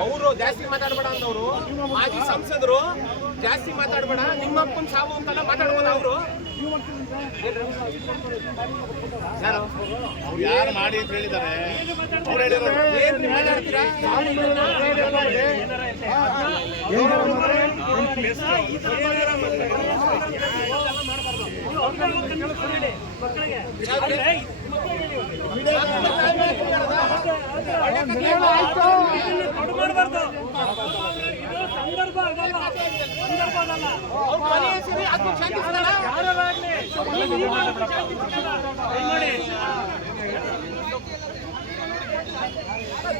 ಅವ್ರು ಜಾಸ್ತಿ ಮಾತಾಡಬೇಡ ಅಂತವ್ರು ಮಾಜಿ ಸಂಸದರು ಜಾಸ್ತಿ ಮಾತಾಡಬೇಡ ನಿಮ್ಮ ಅಪ್ಪನ ಸಾವು ಅಂತೆಲ್ಲ ಮಾತಾಡ್ಬೋದು ಅವರು ಅವ್ರು ಯಾರು ಮಾಡಿ ಅಂತ ಹೇಳಿದ್ದಾರೆ ಅವ್ರು ಹೇಳಿರೋದು ಏನ್ ನೀವು ಮಾತಾಡ್ತೀರಾ ಅವ್ರ ಮನೆ ಹೆಸರು ಅದು ಶಾಂತಿ ಸ್ಥಳ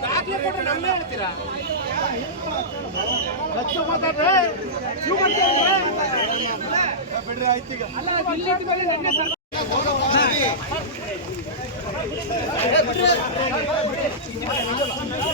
ದಾಖಲೆ ಕೊಟ್ಟರೆ ನಮ್ಮೇ ಹೇಳ್ತೀರಾ ಏನು ಮಾಡಿಲ್ಲ ಸರ್ ನಾನು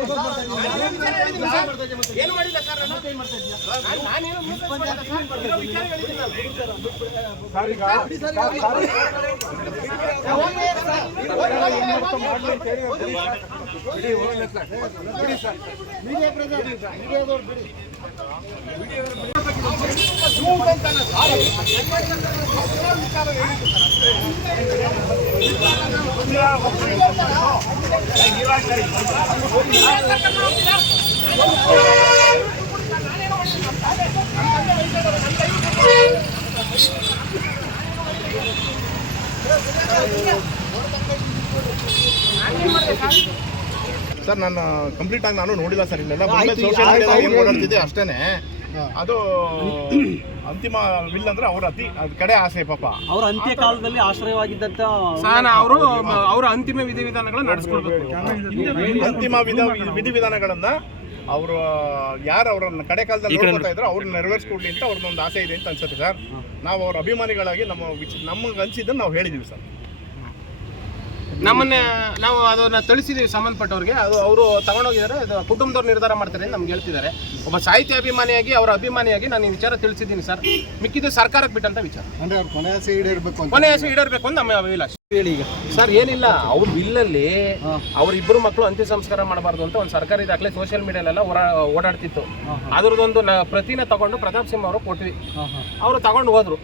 ಮೂಸ ಮಾಡಿಲ್ಲ ಸರ್ ಇರೋ ವಿಚಾರ ಹೇಳಿದ್ದೀನಿ ನಾನು. ಸರ್ ನಾನು ಕಂಪ್ಲೀಟ್ ಆಗಿ ನಾನು ನೋಡಿಲ್ಲ ಸರ್ ಇಲ್ಲೆಲ್ಲ ಸೋಷಿಯಲ್ ಮೀಡಿಯಾದಾಗ ಏನು ಓಡಾಡ್ತಿದ್ದೆ ಅಷ್ಟೇನೆ. ಅದು ಅಂತಿಮ ವಿಲ್ ಅಂದ್ರೆ ಅವ್ರ ಅತಿ ಅದ್ ಕಡೆ ಆಸೆ ಪಾಪ. ಅವರ ಅಂತ್ಯಕಾಲದಲ್ಲಿ ಆಶ್ರಯವಾಗಿದ್ದಂತ ಸಹನ ಅವರು ಅವರ ಅಂತಿಮ ವಿಧಿವಿಧಾನಗಳನ್ನ ನಡೆಸ್ಕೊಳ್ಬೇಕು. ಅಂತಿಮ ವಿಧ ವಿಧಿವಿಧಾನಗಳನ್ನ ಅವರು ಯಾರು ಅವ್ರನ್ನ ಕಡೆ ಕಾಲದಲ್ಲಿ ನೋಡ್ತಾ ಇದ್ರು ಅವ್ರನ್ನ ನೆರವೇರಿಸ್ಕೊಡ್ಲಿ ಅಂತ ಅವ್ರದ್ದೊಂದು ಆಸೆ ಇದೆ ಅಂತ ಅನ್ಸುತ್ತೆ ಸರ್. ನಾವು ಅವ್ರ ಅಭಿಮಾನಿಗಳಾಗಿ ನಮ್ಮ ವಿಚ- ನಮಗೆ ಅನ್ಸಿದ್ದನ್ನು ನಾವು ಹೇಳಿದೀವಿ ಸರ್. ನಮ್ಮನ್ನ ನಾವು ಅದನ್ನ ತಿಳಿಸಿದೀವಿ ಸಂಬಂಧಪಟ್ಟವ್ರಿಗೆ. ಅದು ಅವರು ತಗೊಂಡೋಗಿದ್ದಾರೆ. ಅದು ಕುಟುಂಬದವ್ರು ನಿರ್ಧಾರ ಮಾಡ್ತಾರೆ ನಮ್ಗೆ ಹೇಳ್ತಿದ್ದಾರೆ. ಒಬ್ಬ ಸಾಹಿತ್ಯ ಅಭಿಮಾನಿಯಾಗಿ ಅವರ ಅಭಿಮಾನಿಯಾಗಿ ನಾನು ಈ ವಿಚಾರ ತಿಳಿಸಿದ್ದೀನಿ ಸರ್. ಮಿಕ್ಕಿದ್ದು ಸರ್ಕಾರಕ್ಕೆ ಬಿಟ್ಟಂತ ವಿಚಾರ. ಅಂದ್ರೆ ಅವ್ರ ಕೊನೆ ಆಸೆ ಈಡೇರ್ಬೇಕು ಅಂತ ಕೊನೆ ಹೆಸರು ಈಡೇರ್ಬೇಕು ಅಂತ ನಮ್ಮ ಅಭಿಲಾಷೆ. ಹೇಳಿ ಈಗ. ಸರ್ ಏನಿಲ್ಲ. ಅವ್ರ ಬಿಲ್ಲಲ್ಲಿ ಅವ್ರ ಇಬ್ಬರು ಮಕ್ಕಳು ಅಂತ್ಯ ಸಂಸ್ಕಾರ ಮಾಡಬಾರ್ದು ಅಂತ ಒಂದು ಸರ್ಕಾರಿ ದಾಖಲೆ ಸೋಷಿಯಲ್ ಮೀಡಿಯಾಲೆಲ್ಲ ಓಡಾಡ್ತಿತ್ತು. ಅದ್ರದ್ದೊಂದು ಪ್ರತಿನ ತಗೊಂಡು ಪ್ರತಾಪ್ ಸಿಂಹ ಅವರು ಕೊಟ್ವಿ. ಅವರು ತಗೊಂಡು ಹೋದ್ರು.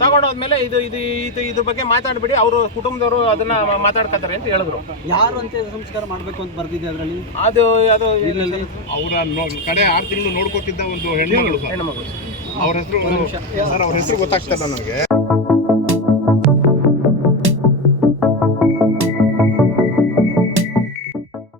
ತಗೊಂಡು ಹೋದ್ಮೇಲೆ ಇದು ಇದು ಇದು ಇದ್ರ ಬಗ್ಗೆ ಮಾತಾಡ್ಬಿಡಿ. ಅವರು ಕುಟುಂಬದವರು ಅದನ್ನ ಮಾತಾಡ್ಕತಾರೆ ಅಂತ ಹೇಳಿದ್ರು. ಯಾರು ಅಂತ ಸಂಸ್ಕಾರ ಮಾಡ್ಬೇಕು ಅಂತ ಬರ್ತಿದ್ದೆ ಅದರಲ್ಲಿ? ಅದು ಅದು ಅವರ ಕಡೆ ಆರು ತಿಂಗಳು ನೋಡ್ಕೊತಿದ್ದ ಒಂದು ಹೆಣ್ಮಗಳು ಸರ್. ಹೆಣ್ಣು ಮಗಳು ಅವ್ರ ಹೆಸರು ಸರ್ ಅವ್ರ ಹೆಸರು ಗೊತ್ತಾಗ್ತದ ನನಗೆ.